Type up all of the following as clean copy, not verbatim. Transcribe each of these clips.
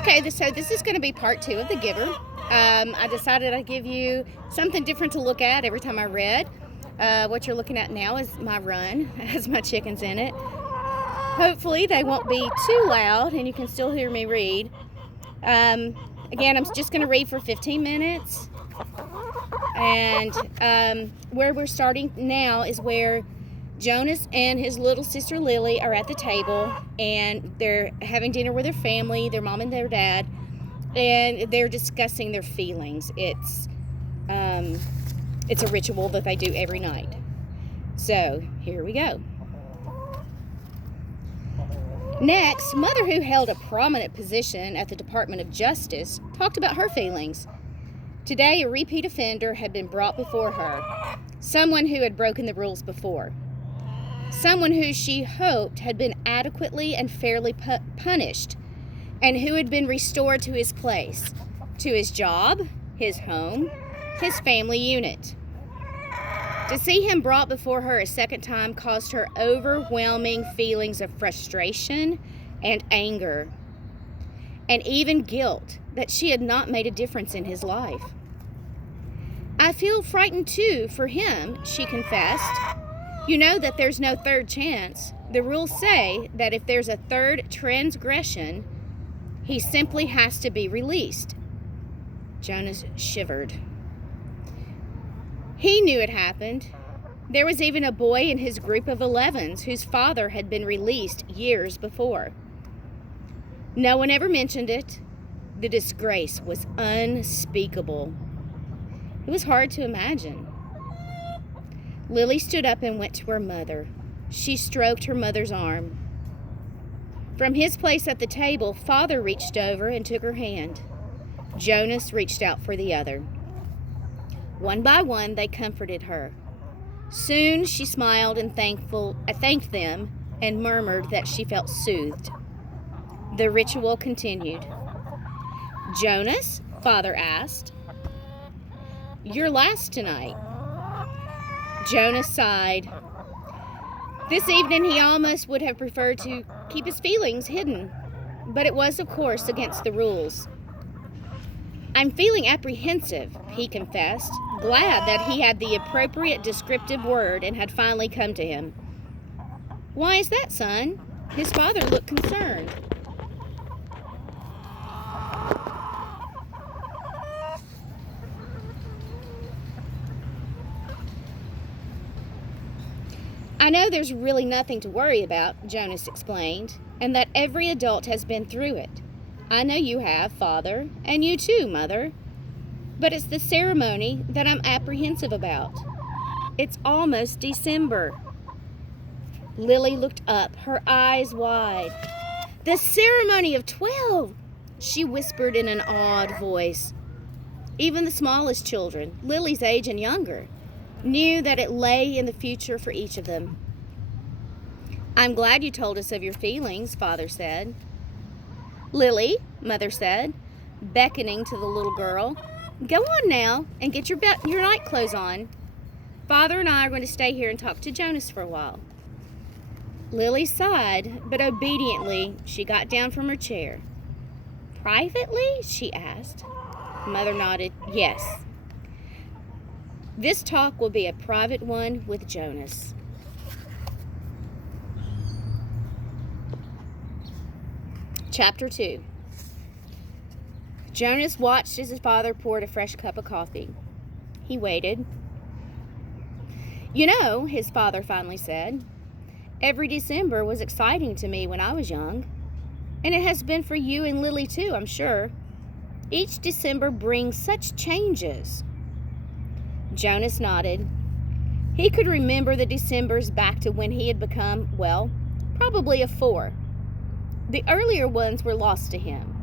Okay, so this is going to be part 2 of The Giver. I decided I'd give you something different to look at every time I read. What you're looking at now is my run. It has my chickens in it. Hopefully they won't be too loud and you can still hear me read. Again, I'm just going to read for 15 minutes. And where we're starting now is where Jonas and his little sister Lily are at the table, and they're having dinner with their family, their mom and their dad, and they're discussing their feelings. It's a ritual that they do every night. So here we go. Next, Mother, who held a prominent position at the Department of Justice, talked about her feelings. Today, a repeat offender had been brought before her, someone who had broken the rules before. Someone who she hoped had been adequately and fairly punished, and who had been restored to his place, to his job, his home, his family unit. To see him brought before her a second time caused her overwhelming feelings of frustration and anger, and even guilt that she had not made a difference in his life. I feel frightened too for him, she confessed. You know that there's no third chance. The rules say that if there's a third transgression, he simply has to be released. Jonas shivered. He knew it happened. There was even a boy in his group of 11s whose father had been released years before. No one ever mentioned it. The disgrace was unspeakable. It was hard to imagine. Lily stood up and went to her mother. She stroked her mother's arm. From his place at the table, Father reached over and took her hand. Jonas reached out for the other. One by one, they comforted her. Soon she smiled and thanked them and murmured that she felt soothed. The ritual continued. Jonas, Father asked, "You're last tonight." Jonas sighed. This evening he almost would have preferred to keep his feelings hidden, but it was, of course, against the rules. "I'm feeling apprehensive," he confessed, glad that he had the appropriate descriptive word and had finally come to him. "Why is that, son?" His father looked concerned. "I know there's really nothing to worry about," Jonas explained, "and that every adult has been through it. I know you have, Father, and you too, Mother. But it's the ceremony that I'm apprehensive about. It's almost December." Lily looked up, her eyes wide. "The ceremony of 12!" she whispered in an awed voice. Even the smallest children, Lily's age and younger, knew that it lay in the future for each of them. "I'm glad you told us of your feelings," Father said. "Lily," Mother said, beckoning to the little girl, "go on now and get your night clothes on. Father and I are going to stay here and talk to Jonas for a while." Lily sighed, but obediently she got down from her chair. "Privately?" she asked. Mother nodded, "Yes. This talk will be a private one with Jonas." Chapter 2. Jonas watched as his father poured a fresh cup of coffee. He waited. "You know," his father finally said, "every December was exciting to me when I was young. And it has been for you and Lily too, I'm sure. Each December brings such changes." Jonas nodded. He could remember the Decembers back to when he had become, well, probably a 4. The earlier ones were lost to him,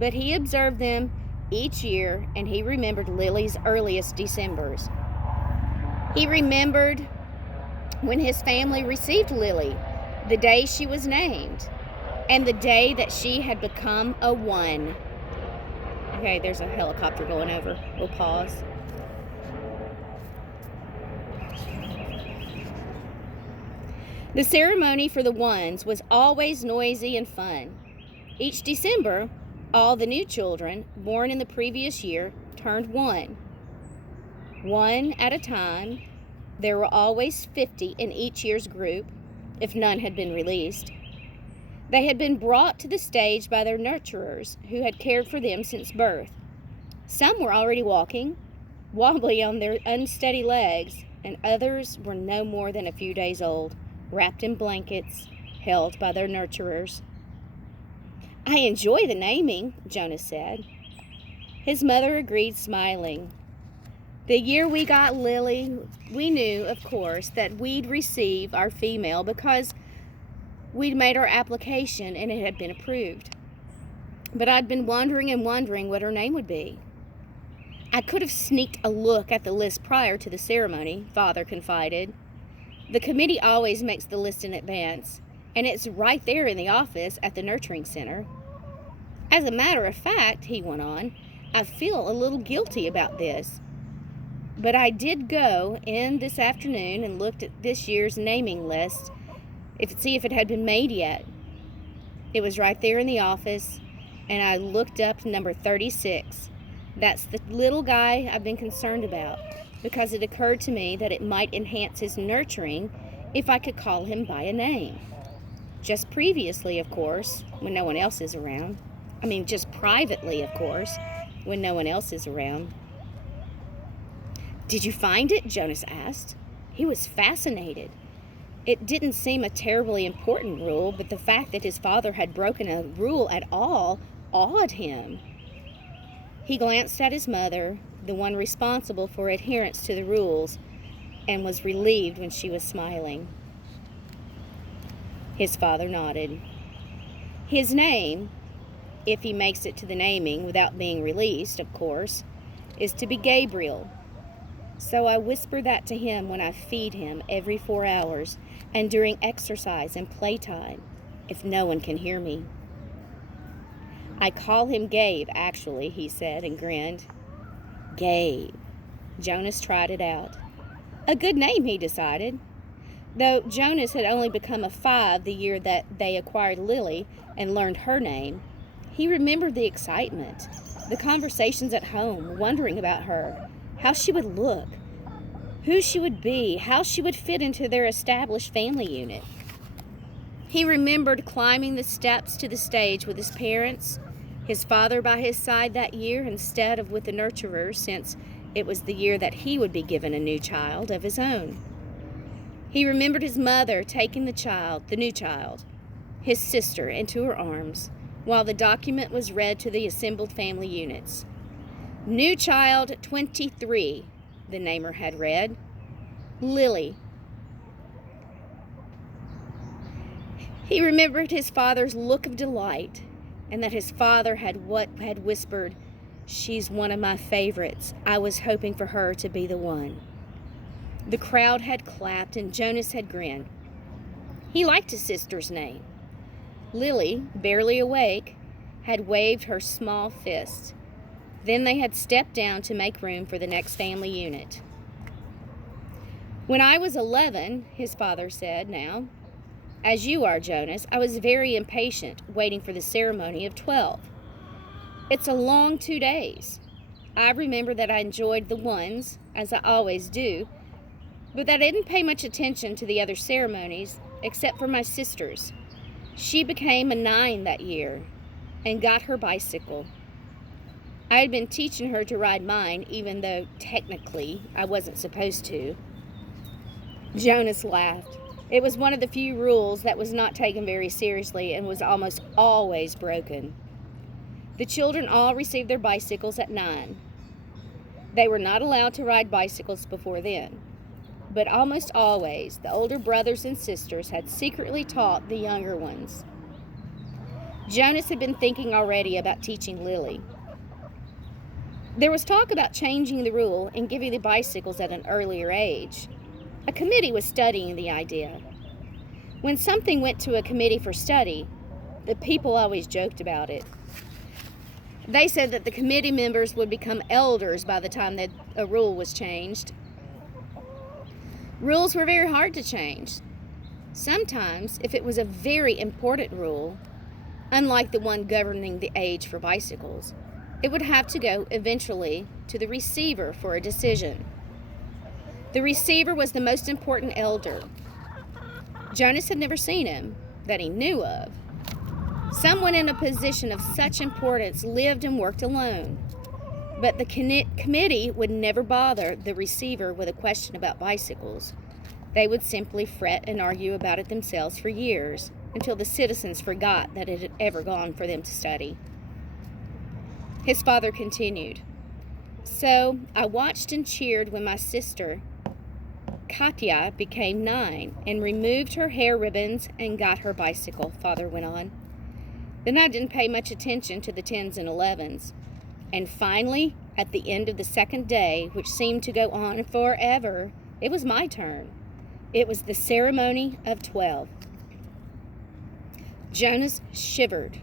but he observed them each year, and he remembered Lily's earliest Decembers. He remembered when his family received Lily, the day she was named, and the day that she had become a 1. Okay, there's a helicopter going over. We'll pause. The ceremony for the 1s was always noisy and fun. Each December, All the new children born in the previous year turned one. One at a time. There were always 50 in each year's group, if none had been released. They had been brought to the stage by their nurturers, who had cared for them since birth. Some were already walking, wobbly on their unsteady legs, and others were no more than a few days old, wrapped in blankets, held by their nurturers. "I enjoy the naming," Jonas said. His mother agreed, smiling. The year we got Lily, we knew, of course, that we'd receive our female because we'd made our application and it had been approved. But I'd been wondering what her name would be. I could have sneaked a look at the list prior to the ceremony, Father confided. The committee always makes the list in advance, and it's right there in the office at the nurturing center. As a matter of fact, he went on, I feel a little guilty about this. But I did go in this afternoon and looked at this year's naming list to see if it had been made yet. It was right there in the office, and I looked up number 36. That's the little guy I've been concerned about, because it occurred to me that it might enhance his nurturing if I could call him by a name. Just previously, of course, when no one else is around. Just privately, of course, when no one else is around. "Did you find it?" Jonas asked. He was fascinated. It didn't seem a terribly important rule, but the fact that his father had broken a rule at all awed him. He glanced at his mother, the one responsible for adherence to the rules, and was relieved when she was smiling. His father nodded. "His name, if he makes it to the naming without being released, of course, is to be Gabriel. So I whisper that to him when I feed him every 4 hours and during exercise and playtime, if no one can hear me. I call him Gabe, actually," he said and grinned. Gabe. Jonas tried it out. A good name, he decided. Though Jonas had only become a 5 the year that they acquired Lily and learned her name, he remembered the excitement, the conversations at home, wondering about her, how she would look, who she would be, how she would fit into their established family unit. He remembered climbing the steps to the stage with his parents, his father by his side that year instead of with the nurturer, since it was the year that he would be given a new child of his own. He remembered his mother taking the new child, his sister, into her arms, while the document was read to the assembled family units. New child 23, the namer had read. Lily. He remembered his father's look of delight, and that his father had whispered, "She's one of my favorites. I was hoping for her to be the one." The crowd had clapped and Jonas had grinned. He liked his sister's name. Lily, barely awake, had waved her small fist. Then they had stepped down to make room for the next family unit. "When I was 11, his father said now, "as you are, Jonas, I was very impatient, waiting for the ceremony of 12. It's a long 2 days. I remember that I enjoyed the ones, as I always do, but that I didn't pay much attention to the other ceremonies, except for my sister's. She became a 9 that year and got her bicycle. I had been teaching her to ride mine, even though technically I wasn't supposed to." Jonas laughed. It was one of the few rules that was not taken very seriously and was almost always broken. The children all received their bicycles at 9. They were not allowed to ride bicycles before then, but almost always the older brothers and sisters had secretly taught the younger ones. Jonas had been thinking already about teaching Lily. There was talk about changing the rule and giving the bicycles at an earlier age. A committee was studying the idea. When something went to a committee for study, the people always joked about it. They said that the committee members would become elders by the time that a rule was changed. Rules were very hard to change. Sometimes, if it was a very important rule, Unlike the one governing the age for bicycles, it would have to go eventually to the receiver for a decision. The receiver was the most important elder. Jonas had never seen him, that he knew of. Someone in a position of such importance lived and worked alone. But the committee would never bother the receiver with a question about bicycles. They would simply fret and argue about it themselves for years, until the citizens forgot that it had ever gone for them to study. His father continued, "So I watched and cheered when my sister, Katya, became 9 and removed her hair ribbons and got her bicycle," Father went on. "Then I didn't pay much attention to the 10s and 11s. And finally, at the end of the second day, which seemed to go on forever, it was my turn. It was the ceremony of 12. Jonas shivered.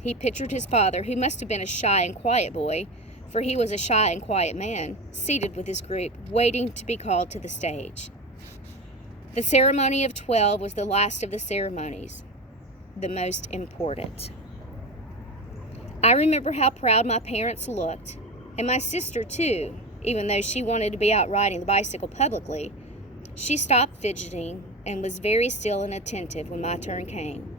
He pictured his father, who must have been a shy and quiet boy, for he was a shy and quiet man, seated with his group, waiting to be called to the stage. The ceremony of 12 was the last of the ceremonies, the most important. I remember how proud my parents looked, and my sister too, even though she wanted to be out riding the bicycle publicly. She stopped fidgeting and was very still and attentive when my turn came.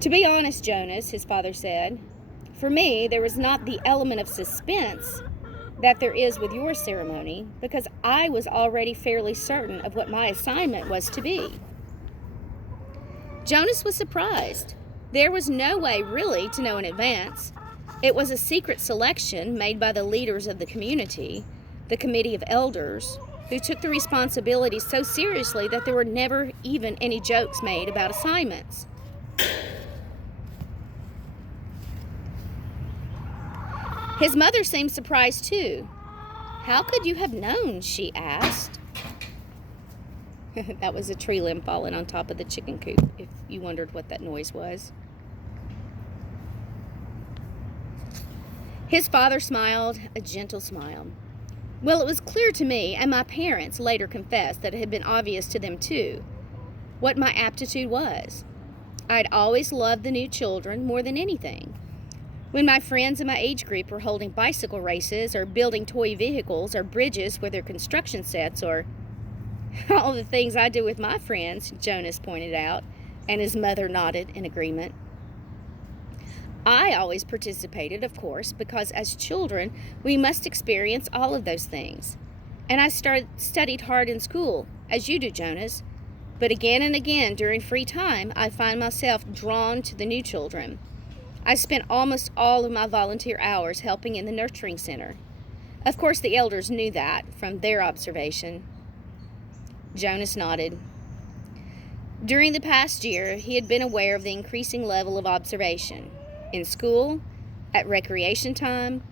To be honest, Jonas, his father said, for me, there was not the element of suspense that there is with your ceremony, because I was already fairly certain of what my assignment was to be. Jonas was surprised. There was no way really to know in advance. It was a secret selection made by the leaders of the community, the committee of elders, who took the responsibility so seriously that there were never even any jokes made about assignments. His mother seemed surprised too. "How could you have known?" she asked. That was a tree limb falling on top of the chicken coop, if you wondered what that noise was. His father smiled, a gentle smile. Well, it was clear to me, and my parents later confessed that it had been obvious to them too, what my aptitude was. I'd always loved the new children more than anything. When my friends in my age group were holding bicycle races or building toy vehicles or bridges with their construction sets or all the things I do with my friends, Jonas pointed out, and his mother nodded in agreement. I always participated, of course, because as children, we must experience all of those things. And I studied hard in school, as you do, Jonas. But again and again, during free time, I find myself drawn to the new children. I spent almost all of my volunteer hours helping in the nurturing center. Of course, the elders knew that from their observation. Jonas nodded. During the past year, he had been aware of the increasing level of observation. In school, at recreation time,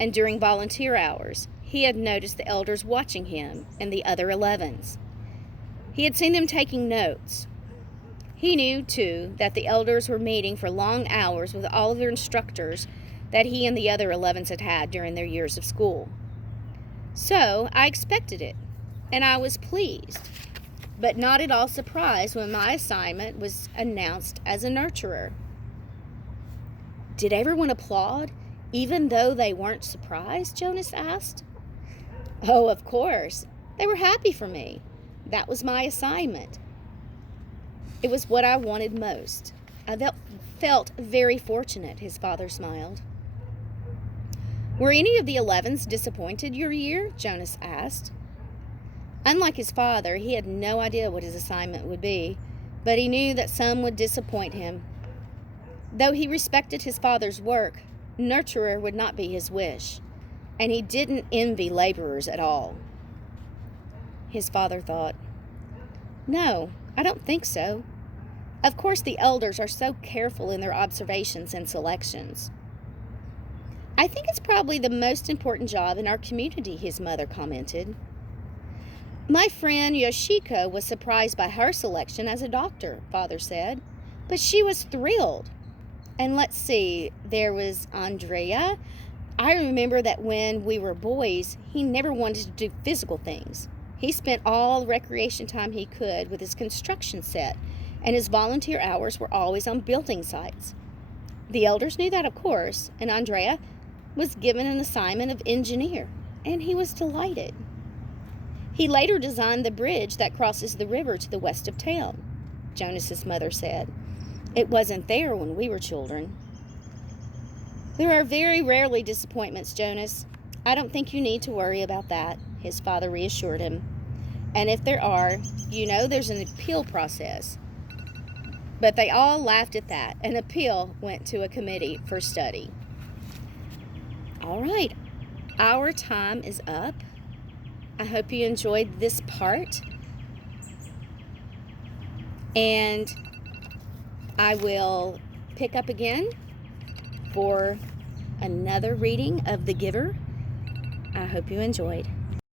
and during volunteer hours, he had noticed the elders watching him and the other 11s. He had seen them taking notes. He knew, too, that the elders were meeting for long hours with all of their instructors that he and the other 11s had had during their years of school. So I expected it, and I was pleased, but not at all surprised when my assignment was announced as a nurturer. Did everyone applaud, even though they weren't surprised? Jonas asked. Oh, of course. They were happy for me. That was my assignment. It was what I wanted most. I felt very fortunate, his father smiled. Were any of the 11s disappointed your year? Jonas asked. Unlike his father, he had no idea what his assignment would be, but he knew that some would disappoint him. Though he respected his father's work, nurturer would not be his wish, and he didn't envy laborers at all. His father thought, No, I don't think so. Of course, the elders are so careful in their observations and selections. I think it's probably the most important job in our community, his mother commented. My friend Yoshiko was surprised by her selection as a doctor, father said, but she was thrilled. And let's see, there was Andrea. I remember that when we were boys, he never wanted to do physical things. He spent all the recreation time he could with his construction set. and his volunteer hours were always on building sites. The elders knew that, of course, and Andrea was given an assignment of engineer, and he was delighted. He later designed the bridge that crosses the river to the west of town, Jonas's mother said. It wasn't there when we were children. There are very rarely disappointments, Jonas. I don't think you need to worry about that, his father reassured him. And if there are, you know there's an appeal process. But they all laughed at that. An appeal went to a committee for study. All right, our time is up. I hope you enjoyed this part. And I will pick up again for another reading of The Giver. I hope you enjoyed.